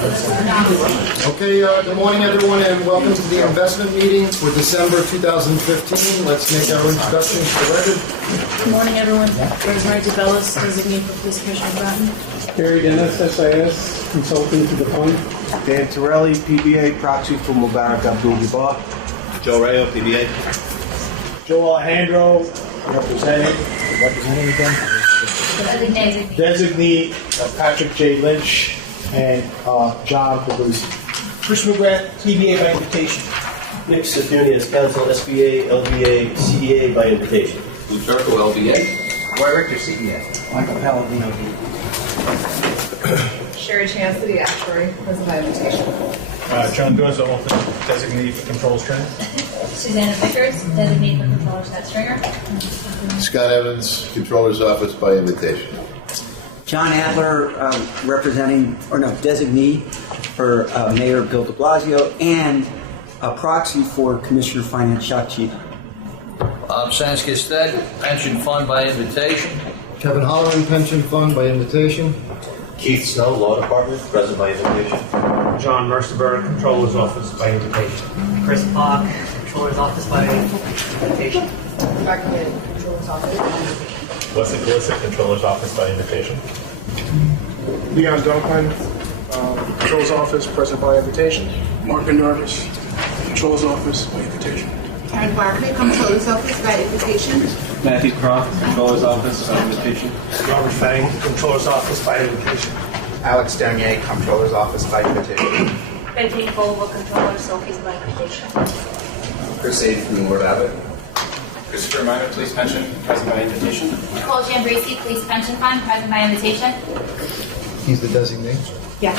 Okay, good morning everyone and welcome to the investment meeting for December 2015. Let's make our introductions for the record. Good morning, everyone. Rosemary DeBellis, designee for Police Commissioner Groton. Gary Dennis, SIS, consultant to the fund. Dan Torelli, PBA, proxy for Mubarak Abdul-Jabbar. Joe Rayo, PBA. Joe Alejandro, representing designee Patrick J. Lynch and John Pabuzzi. Chris McGrath, TBA by invitation. Nick Sifunius, counsel, SBA, LBA, CDA by invitation. Lou Turco, LBA. Roy Richter, CEA. Michael Palladino. Sherry Chancellor, actuary, present by invitation. John Doza, designee for controls training. Susanna Vickers, designee for controller Scott Stringer. Scott Evans, Controller's Office by invitation. John Adler, designee for Mayor Bill de Blasio and a proxy for Commissioner of Finance Jacques Cheetah. Sansky Stead, pension fund by invitation. Kevin Holleran, Pension Fund by invitation. Keith Snow, Law Department, present by invitation. John Mercerberg, Controller's Office by invitation. Chris Bach, Controller's Office by invitation. Rebecca Lynn, Controller's Office by invitation. Leslie Glisset, controller's office by invitation. Leon Duncan, Controller's Office, present by invitation. Marvin Nervous, Controller's Office by invitation. Karen Barkley, Controller's Office by invitation. Matthew Croft, Controller's Office by invitation. Robert Fang, Controller's Office by invitation. Alex Denier, Controller's Office by invitation. Betty Vogel, controller's office by invitation. Chris Ade from Lord Abbott. Christopher Minor, Police Pension, present by invitation. Nicole Jambrisi, Police Pension Fund, present by invitation. He's the designee. Yeah.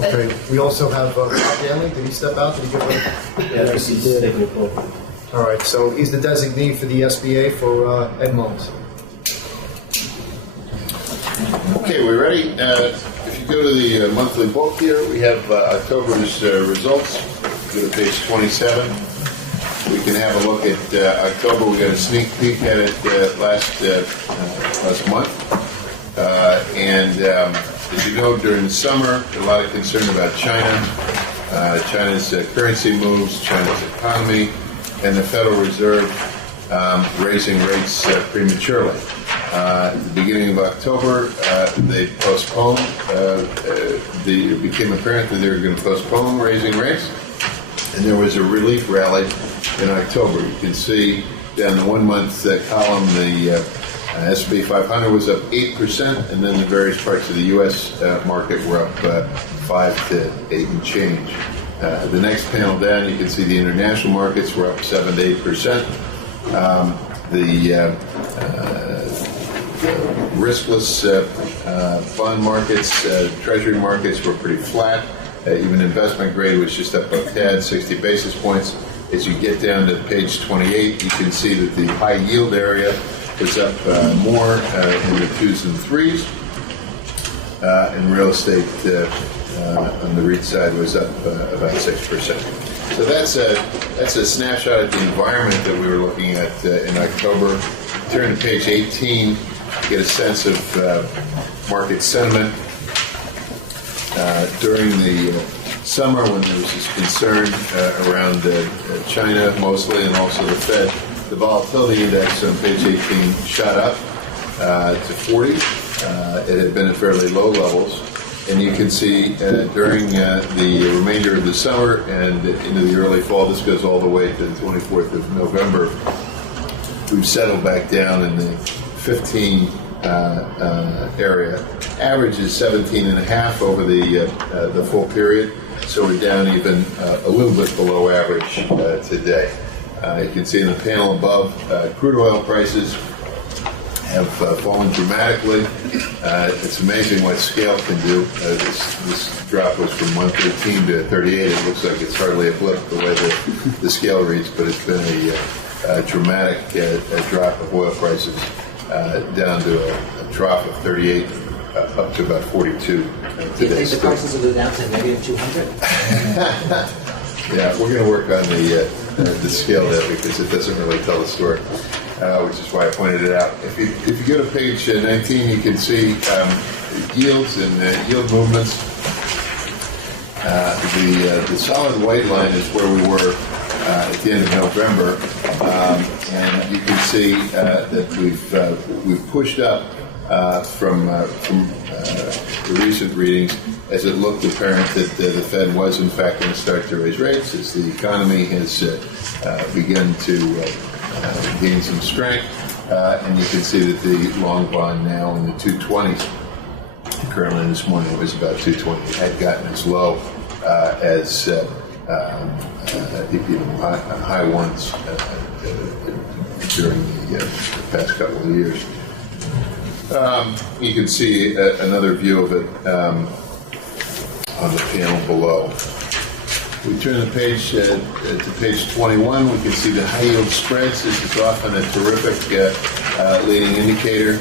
Okay, we also have Bob Danley. Did he step out? Did he give a... Yeah, he's taking a call. All right, so he's the designee for the SBA for Ed Mullins. Okay, we're ready. If you go to the monthly book here, we have October's results. Go to page 27. We can have a look at October. We got a sneak peek at it last month. As you know, during the summer, a lot of concern about China, China's currency moves, China's economy, and the Federal Reserve raising rates prematurely. At the beginning of October, they postponed. It became apparent that they were going to postpone raising rates, and there was a relief rally in October. You can see down the 1 month column, the S&P 500 was up 8%, and then the various parts of the U.S. Market were up 5 to 8 and change. The next panel down, you can see the international markets were up 7 to 8%. The riskless bond markets, treasury markets were pretty flat. Even investment grade was just up a tad, 60 basis points. As you get down to page 28, you can see that the high yield area was up more in the 2s and 3s. And real estate on the REIT side was up about 6%. So that's a snapshot of the environment that we were looking at in October. Turn to page 18, get a sense of market sentiment. During the summer, when there was this concern around China mostly, and also the Fed, the volatility index on page 18 shot up to 40. It had been at fairly low levels. And you can see during the remainder of the summer and into the early fall, this goes all the way to the 24th of November, we've settled back down in the 15 area. Average is 17.5 over the full period, so we're down even a little bit below average today. You can see in the panel above, crude oil prices have fallen dramatically. It's amazing what scale can do. This drop was from 113 to 38. It looks like it's hardly a blip the way the scale reads, but it's been a dramatic drop of oil prices down to a trough of 38 up to about 42 Do you think the prices will go down to maybe 200? Yeah, we're going to work on the scale there because it doesn't really tell the story, which is why I pointed it out. If you go to page 19, you can see yields and yield movements. The solid white line is where we were at the end of November, and you can see that we've pushed up from the recent readings as it looked apparent that the Fed was in fact going to start to raise rates as the economy has begun to gain some strength, and you can see that the long bond now in the 220s. Currently this morning it was about 220. It had gotten as low as high ones during the past couple of years. You can see another view of it on the panel below. We turn the page to page 21. We can see the high yield spreads. This is often a terrific leading indicator.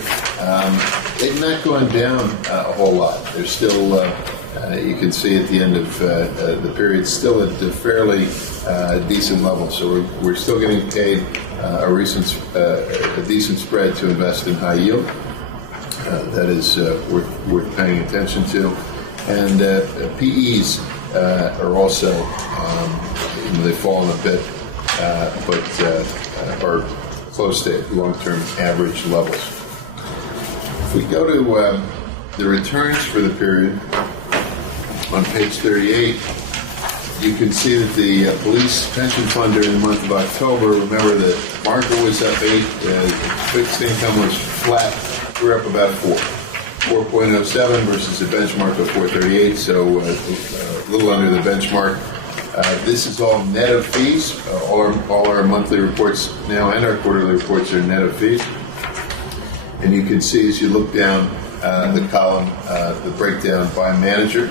They've not gone down a whole lot. They're still, you can see at the end of the period, still at a fairly decent level. So we're still getting paid a decent spread to invest in high yield. That is worth paying attention to. And PEs are also, they've fallen a bit, but are close to long-term average levels. If we go to the returns for the period, on page 38, you can see that the police pension fund during the month of October, remember the market was up 8, fixed income was flat, we're up about 4.07 versus a benchmark of 438, so a little under the benchmark. This is all net of fees. All our monthly reports now and our quarterly reports are net of fees. And you can see as you look down the column, the breakdown by manager,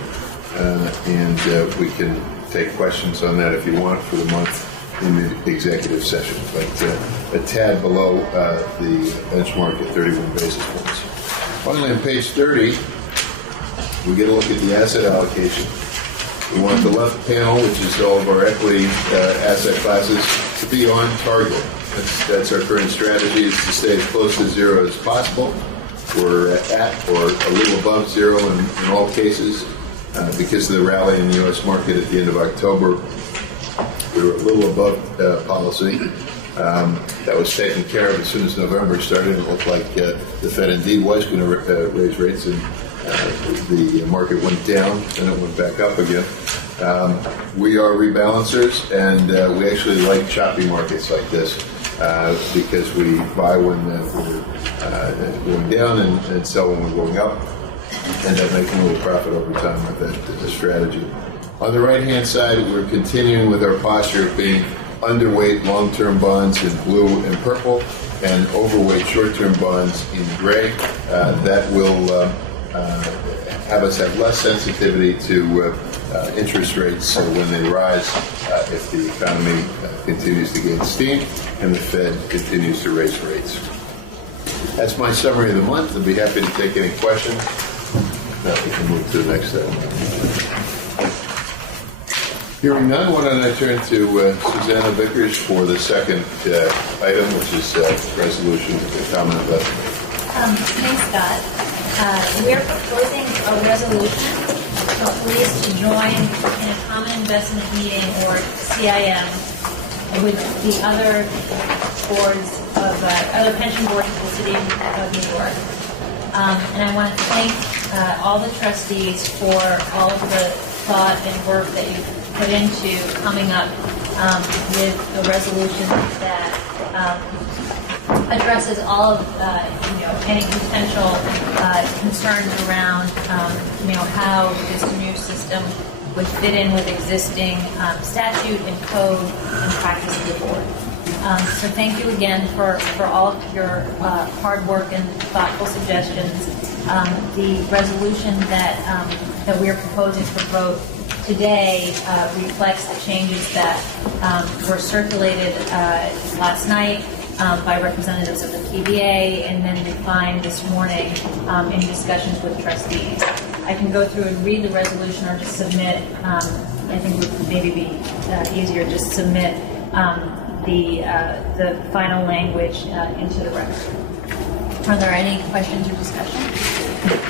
and we can take questions on that if you want for the month in the executive session, but a tad below the benchmark at 31 basis points. Finally, on page 30, we get a look at the asset allocation. We want the left panel, which is all of our equity asset classes, to be on target. That's our current strategy, is to stay as close to zero as possible. We're at or a little above zero in all cases. Because of the rally in the U.S. market at the end of October, we were a little above policy. That was taken care of as soon as November started. It looked like the Fed indeed was going to raise rates, and the market went down, and it went back up again. We are rebalancers, and we actually like choppy markets like this because we buy when we're going down and sell when we're going up. End up making a little profit over time with that strategy. On the right-hand side, we're continuing with our posture of being underweight long-term bonds in blue and purple and overweight short-term bonds in gray. That will have us have less sensitivity to interest rates when they rise if the economy continues to gain steam and the Fed continues to raise rates. That's my summary of the month. I'd be happy to take any questions. We can move to the next step. Hearing none, why don't I turn to Susanna Vickers for the second item, which is resolution to common investment. Thanks, Scott. We're proposing a resolution for police to join in a common investment meeting, or CIM, with the other boards of other pension boards of the city of New York. And I want to thank all the trustees for all of the thought and work that you've put into coming up with a resolution that addresses all of any potential concerns around how this new system would fit in with existing statute and code and practice of the board. So thank you again for all of your hard work and thoughtful suggestions. The resolution that we are proposing for vote today reflects the changes that were circulated last night by representatives of the PBA and then refined this morning in discussions with trustees. I can go through and read the resolution or just submit. I think it would maybe be easier just submit the final language into the record. Are there any questions or discussion?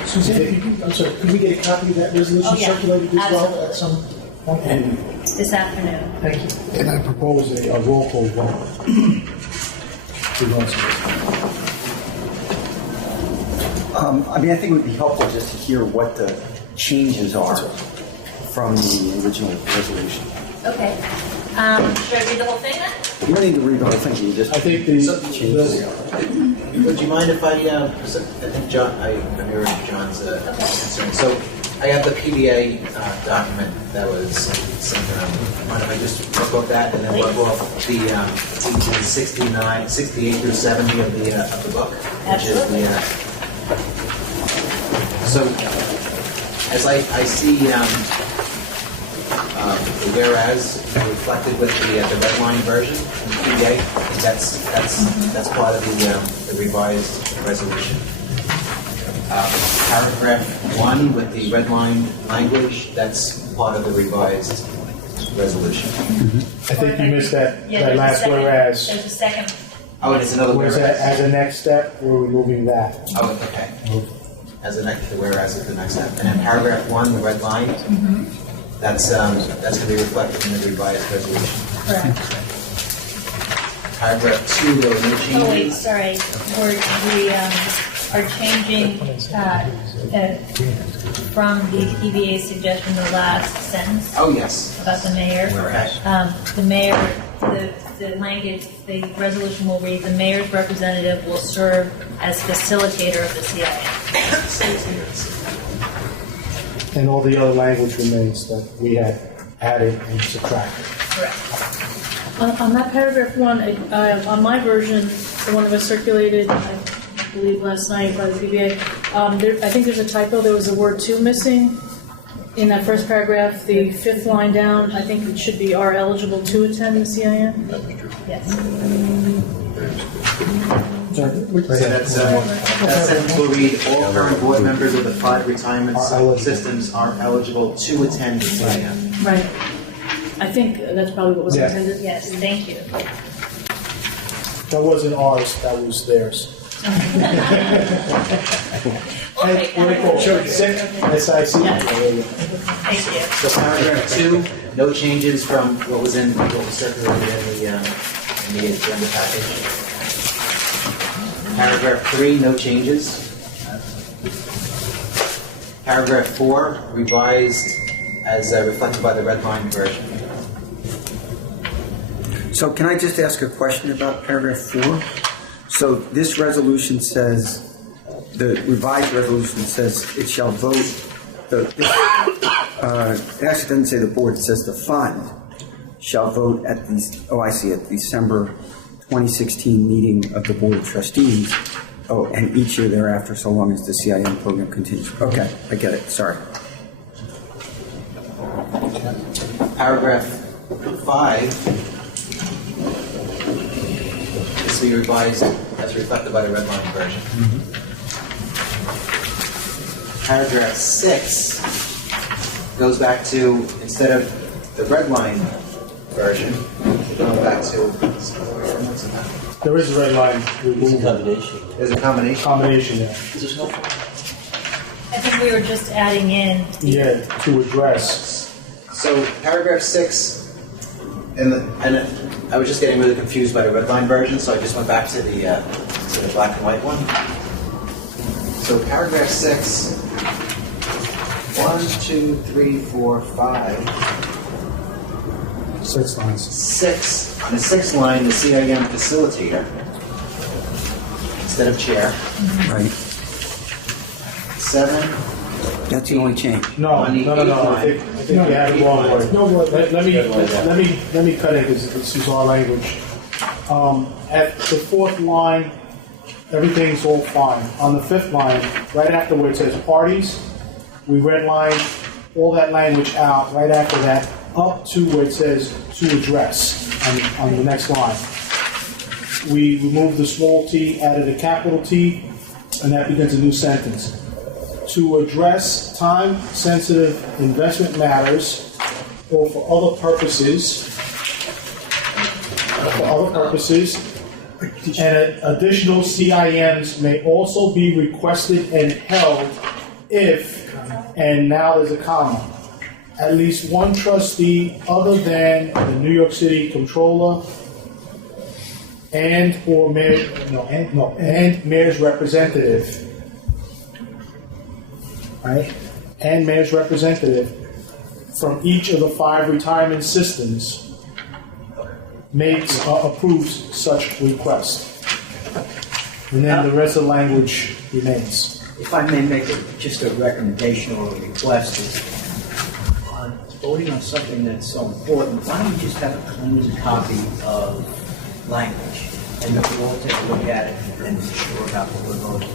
Suzanne, I'm sorry, could we get a copy of that resolution circulated as well at some And, this afternoon. and I propose a roll call vote. I mean, I think it would be helpful just to hear what the changes are from the original resolution. Okay. Should I read the whole thing then? You don't need to read the whole thing, you just I think Would you mind if I think John, I'm hearing John's concern. So I have the PDA document that was sent around. Mind if I just work off that and then work off the 68 through 70 of the book? Absolutely. Which is so as I see the whereas reflected with the red line version in the PDA, I think that's part of the revised resolution. Paragraph 1 with the red line language, that's part of the revised resolution. I think you missed that, Yeah, that there's a last second. whereas. There's a second. Oh, and it's another Whereas whereas. as a next step, we're removing that. Oh, okay. As the whereas is the next step. And then paragraph 1, the red line, that's going to be reflected in the revised resolution. Correct. Paragraph 2, there were no changes. Oh, wait, sorry. We are changing from the PBA suggestion, the last sentence Oh, yes. about the mayor. Okay. The mayor, the language, the resolution will read, the mayor's representative will serve as facilitator of the CIM. And all the other language remains that we had added and subtracted. Correct. On that paragraph 1, on my version, the one that was circulated, I believe last night by the PBA, I think there's a typo. There was the word "to" missing in that first paragraph. The 5th line down, I think it should be "are eligible to attend the CIM." Yes. So that sentence will read, all current board members of the 5 retirement systems are eligible to attend the CIM. Right. I think that's probably what was Yeah. intended. Yes, thank you. That wasn't ours, that was theirs. Hey, what do you call it? SIC? SIC? Thank you. So paragraph 2, no changes from what was circulated in the agenda package. Paragraph 3, no changes. Paragraph 4, revised as reflected by the red line version. So can I just ask a question about paragraph 4? So this resolution says, the revised resolution says it shall vote, it actually doesn't say the board, it says the fund shall vote at the December 2016 meeting of the Board of Trustees, and each year thereafter, so long as the CIM program continues. Okay, I get it, sorry. Paragraph 5 is to be revised as reflected by the red line version. Paragraph 6 goes back to, instead of the red line version, going back to, There is a red line removal. there's a combination. Combination there. I think we were just adding in. Yeah, to address. So paragraph 6, and I was just getting really confused by the red line version, so I just went back to the black and white one. So paragraph 6, 1, 2, 3, 4, 5. 6 lines. 6, on the 6th line, the CIM facilitator, instead of chair. Right. 7, That's the only change. No, On the no, no, no. I eighth think you have it wrong. Let me cut in because this is our language. At the 4th line, everything's all fine. On the 5th line, right after where it says parties, we redline all that language out. Right after that, up to where it says to address on the next line. We removed the small t, added a capital T, and that begins a new sentence. To address time-sensitive investment matters or for other purposes, and additional CIMs may also be requested and held if, and now there's a comma, at least one trustee other than the New York City Comptroller and mayor's representative, right? And mayor's representative from each of the 5 retirement systems approves such request. And then the rest of the language remains. If I may make just a recommendation or a request, is on voting on something that's so important, why don't we just have a clean copy of language, and we'll all take a look at it and be sure about what we're voting.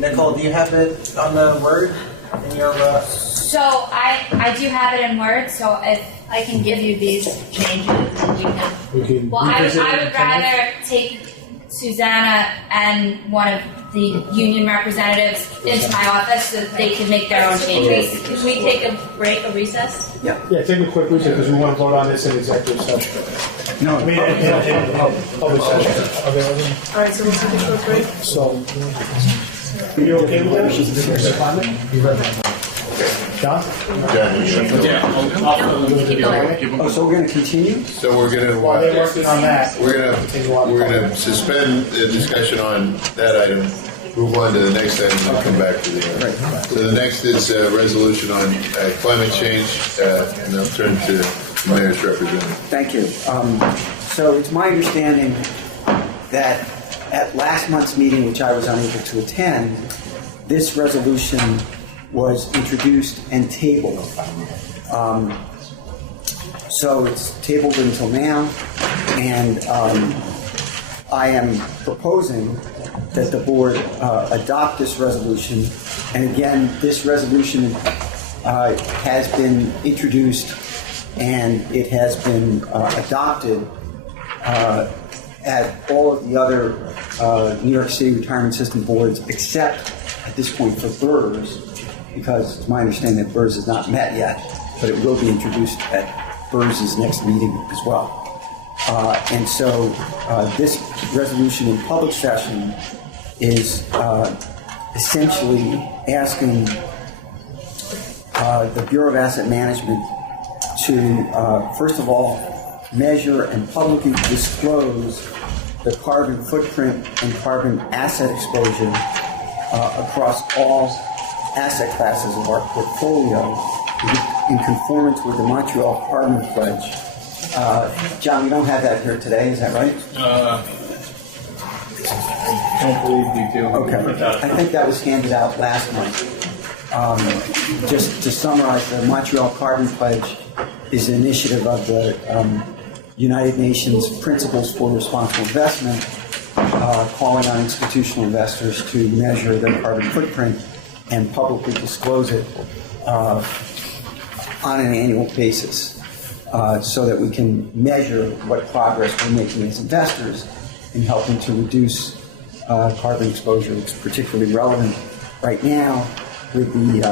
Nicole, do you have it on the Word in your? So I do have it in Word. So if I can give you these changes, and you can. Well, I would rather take Susanna and one of the union representatives into my office so that they can make their own changes. Can we take a break, a recess? Yeah, take a quick recess because we want to vote on this in executive session. No, I mean, in public session. All right, so we'll take a short break. So, are you okay with that? John? Oh, so we're going to continue? So we're going to. While they're working on that, We're going to suspend the discussion on that item, move on to the next item, and come back to the other. So the next is a resolution on climate change, and I'll turn to the mayor's representative. Thank you. So it's my understanding that at last month's meeting, which I was unable to attend, this resolution was introduced and tabled. So it's tabled until now, and I am proposing that the board adopt this resolution. And again, this resolution has been introduced and it has been adopted at all of the other New York City retirement system boards, except at this point for BRRS, because it's my understanding that BRRS has not met yet, but it will be introduced at BRRS's next meeting as well. And so this resolution in public session is essentially asking the Bureau of Asset Management to, first of all, measure and publicly disclose the carbon footprint and carbon asset exposure across all asset classes of our portfolio in conformance with the Montreal Carbon Pledge. John, we don't have that here today, is that right? I don't believe we do. Okay. I think that was handed out last month. Just to summarize, the Montreal Carbon Pledge is an initiative of the United Nations Principles for Responsible Investment, calling on institutional investors to measure their carbon footprint and publicly disclose it on an annual basis, so that we can measure what progress we're making as investors in helping to reduce carbon exposure. It's particularly relevant right now with the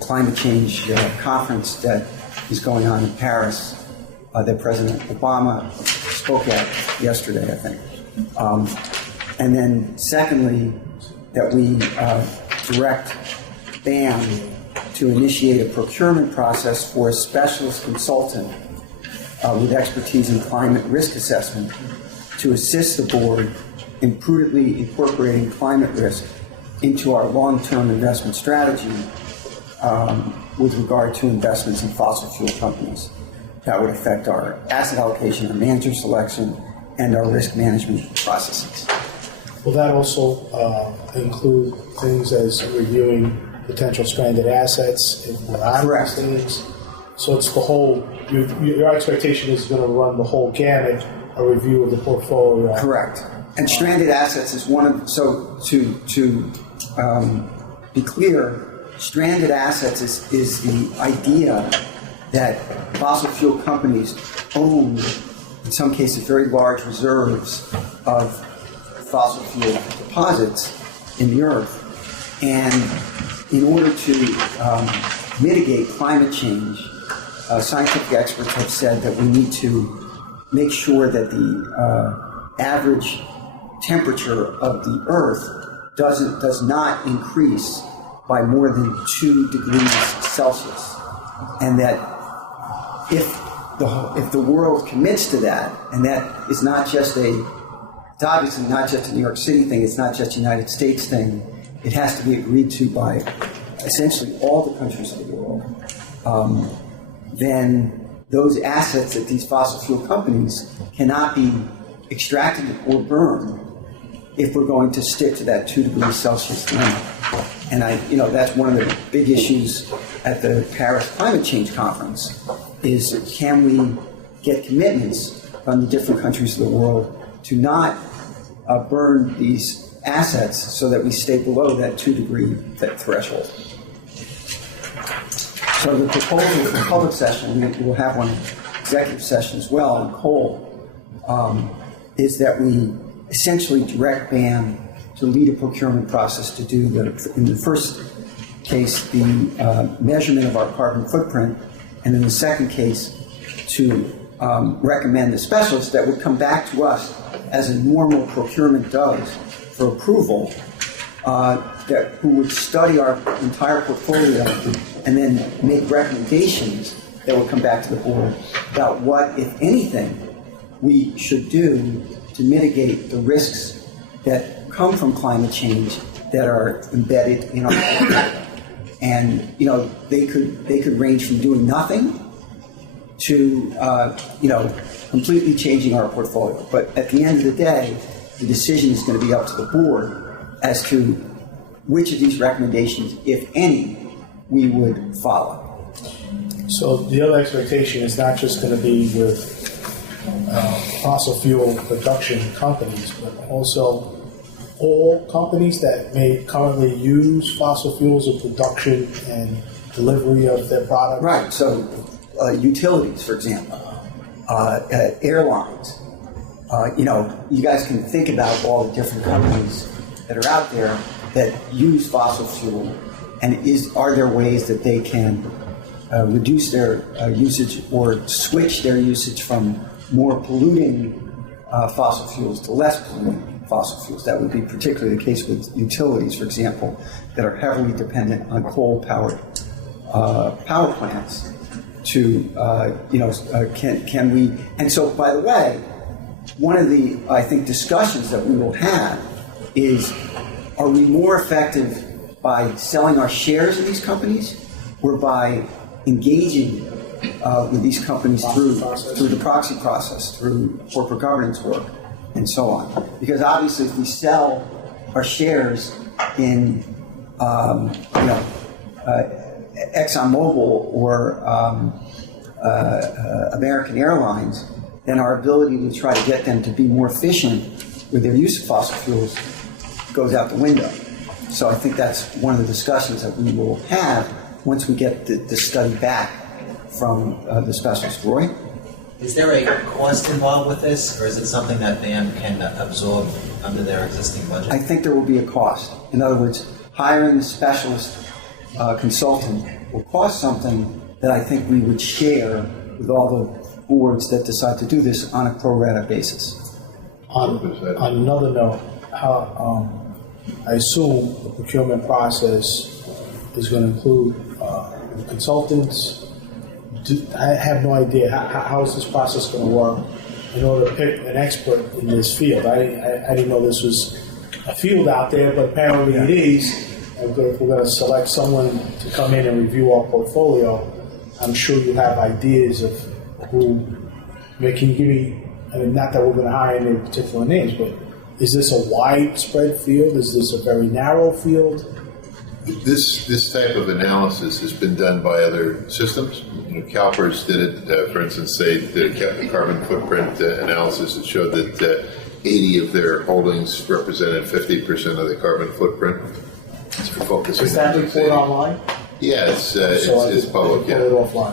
climate change conference that is going on in Paris that President Obama spoke at yesterday, I think. And then secondly, that we direct BAM to initiate a procurement process for a specialist consultant with expertise in climate risk assessment to assist the board in prudently incorporating climate risk into our long-term investment strategy with regard to investments in fossil fuel companies. That would affect our asset allocation, our manager selection, and our risk management processes. Will that also include things as reviewing potential stranded assets and Correct. things? So it's the whole, your expectation is going to run the whole gamut, a review of the portfolio. Correct. And stranded assets is one of, so to be clear, stranded assets is the idea that fossil fuel companies own, in some cases, very large reserves of fossil fuel deposits in the earth. And in order to mitigate climate change, scientific experts have said that we need to make sure that the average temperature of the Earth does not increase by more than 2 degrees Celsius, and that if the world commits to that, and that is not just it's obviously not just a New York City thing, it's not just a United States thing, it has to be agreed to by essentially all the countries of the world, then those assets that these fossil fuel companies cannot be extracted or burned if we're going to stick to that 2 degrees Celsius limit. And that's one of the big issues at the Paris Climate Change Conference is can we get commitments from the different countries of the world to not burn these assets so that we stay below that 2 degree threshold. So the proposal for public session, we'll have one executive session as well on coal, is that we essentially direct BAM to lead a procurement process to do, in the first case, the measurement of our carbon footprint, and in the second case, to recommend the specialists that would come back to us as a normal procurement does for approval, who would study our entire portfolio and then make recommendations that would come back to the board about what, if anything, we should do to mitigate the risks that come from climate change that are embedded in our portfolio. And they could range from doing nothing to completely changing our portfolio. But at the end of the day, the decision is going to be up to the board as to which of these recommendations, if any, we would follow. So the other expectation is not just going to be with fossil fuel production companies, but also all companies that may currently use fossil fuels in production and delivery of their products. Right. So utilities, for example, airlines. You guys can think about all the different companies that are out there that use fossil fuel, and are there ways that they can reduce their usage or switch their usage from more polluting fossil fuels to less polluting fossil fuels? That would be particularly the case with utilities, for example, that are heavily dependent on coal-powered power plants. Can we? And so, by the way, one of the discussions that we will have is: are we more effective by selling our shares in these companies, or by engaging with these companies through the proxy process, through corporate governance work, and so on? Because obviously, if we sell our shares in ExxonMobil or American Airlines, then our ability to try to get them to be more efficient with their use of fossil fuels goes out the window. So I think that's one of the discussions that we will have once we get the study back from the specialist. Roy? Is there a cost involved with this, or is it something that BAM can absorb under their existing budget? I think there will be a cost. In other words, hiring a specialist consultant will cost something that I think we would share with all the boards that decide to do this on a pro rata basis. On another note, I assume the procurement process is going to include consultants. I have no idea how is this process going to work in order to pick an expert in this field. I didn't know this was a field out there, but apparently it is. We're going to select someone to come in and review our portfolio. I'm sure you have ideas of who. Can you give me? Not that we're going to hire any particular names, but is this a widespread field? Is this a very narrow field? This type of analysis has been done by other systems. CalPERS did it, for instance, they did a carbon footprint analysis that showed that 80 of their holdings represented 50% of the carbon footprint. Is that report online? Yeah, it's public. Yeah.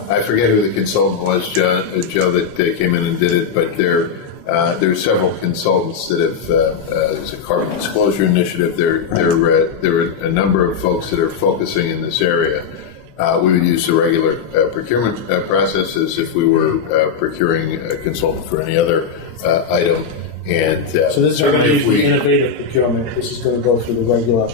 I forget who the consultant was, Joe, that came in and did it, but there are several consultants that have. There's a carbon disclosure initiative. There are a number of folks that are focusing in this area. We would use the regular procurement process as if we were procuring a consultant for any other item. And so this is going to be innovative procurement. This is going to go through the regular.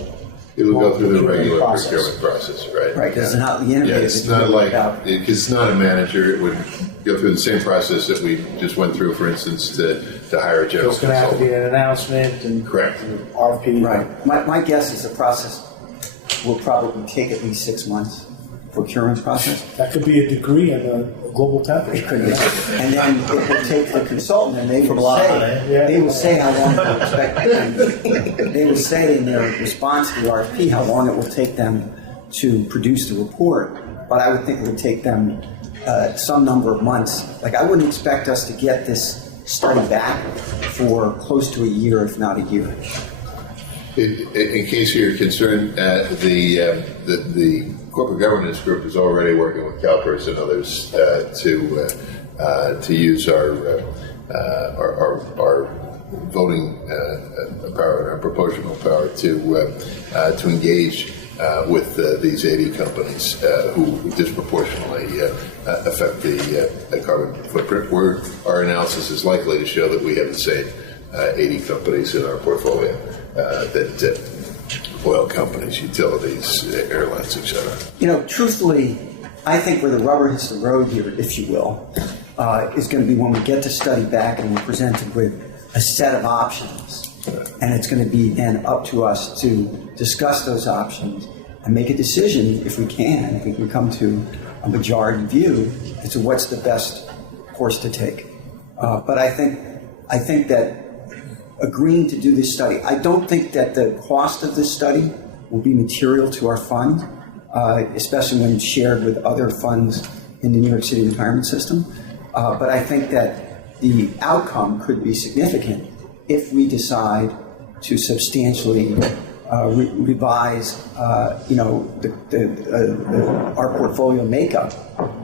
It'll go through the procurement regular process. procurement process, right? Right, because it's not the innovative. Yeah, it's it's not really like, about- because it's not a manager, it would go through the same process that we just went through, for instance, to hire a general There's going to have to be consultant. an announcement and Correct. RFP. Right. My guess is the process will probably take at least 6 months, procurement process. That could be a degree in a global temperature. It could be. And then it will take the consultant, and they will say how long they expect. They will say in their response to the RFP how long it will take them to produce the report. But I would think it would take them some number of months. Like, I wouldn't expect us to get this study back for close to a year, if not a year. In case you're concerned, the corporate governance group is already working with CalPERS and others to use our voting power, our proportional power to engage with these 80 companies who disproportionately affect the carbon footprint. Our analysis is likely to show that we have the same 80 companies in our portfolio that oil companies, utilities, airlines, etc. You know, truthfully, I think where the rubber hits the road here, if you will, is going to be when we get to study back and we're presented with a set of options. And it's going to be then up to us to discuss those options and make a decision, if we can come to a majority view as to what's the best course to take. But I think that agreeing to do this study, I don't think that the cost of this study will be material to our fund, especially when it's shared with other funds in the New York City retirement system. But I think that the outcome could be significant if we decide to substantially revise, our portfolio makeup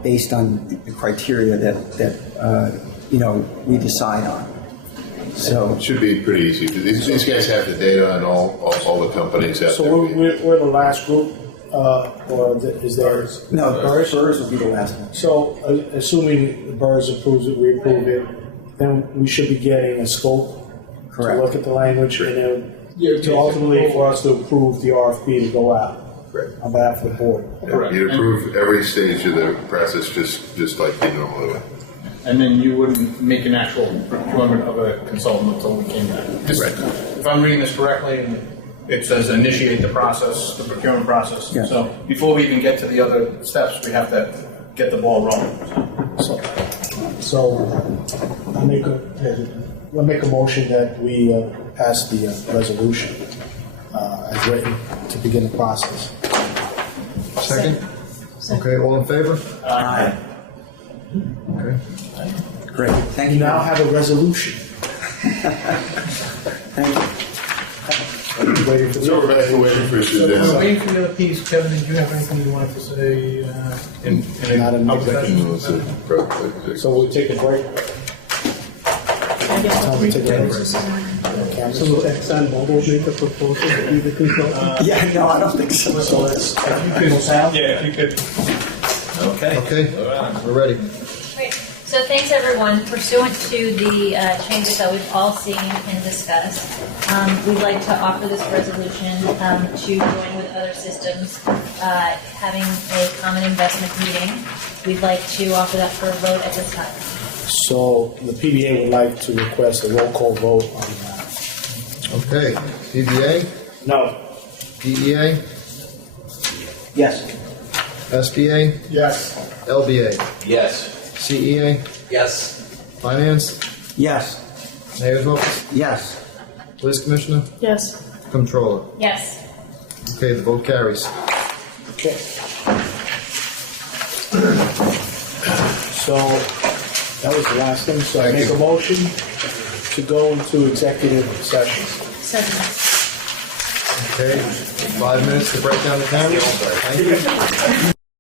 based on the criteria that we decide on. So it should be pretty easy. These guys have the data on all the companies out So there. we're the last group, is there? No, BERS will be the last one. So assuming the BERS approves it, we approve it, then we should be getting a scope Correct. to look at the language and then to ultimately for us to approve the RFP to go out on behalf of the board. You'd approve every stage of the process just like you normally would. And then you wouldn't make an actual procurement of a consultant until we came back. If I'm reading this correctly, it says initiate the process, the procurement process. Yeah. So before we even get to the other steps, we have to get the ball rolling. So I'll make a motion that we pass the resolution as written to begin the process. Second? Okay, all in favor? Aye. Okay. Great. Thank you. You now have a resolution. Thank you. Waiting for So we're back to waiting for We're Suzanne. waiting for the other piece. Kevin, did you have anything you wanted to say in Not in public executive session? So we'll take a break. I guess We'll take a break. So will ExxonMobil make a proposal to be the consultant? Yeah, no, I don't think so. So let's, Yeah, if you could. Okay, we're ready. Great. So thanks everyone. Pursuant to the changes that we've all seen and discussed, we'd like to offer this resolution to join with other systems having a common investment meeting. We'd like to offer that for a vote at this time. so the PBA would like to request a roll call vote on that. Okay, PBA, No. PEA, Yes. SBA, Yes. LBA, Yes. CEA, Yes. Finance, Yes. Mayor's Office, Yes. Police Commissioner, Yes. Controller. Yes. Okay, the vote carries. Okay. So that was the last thing. So I make a motion to go into executive session. Second. Okay, 5 minutes to break down the cameras. Thank you.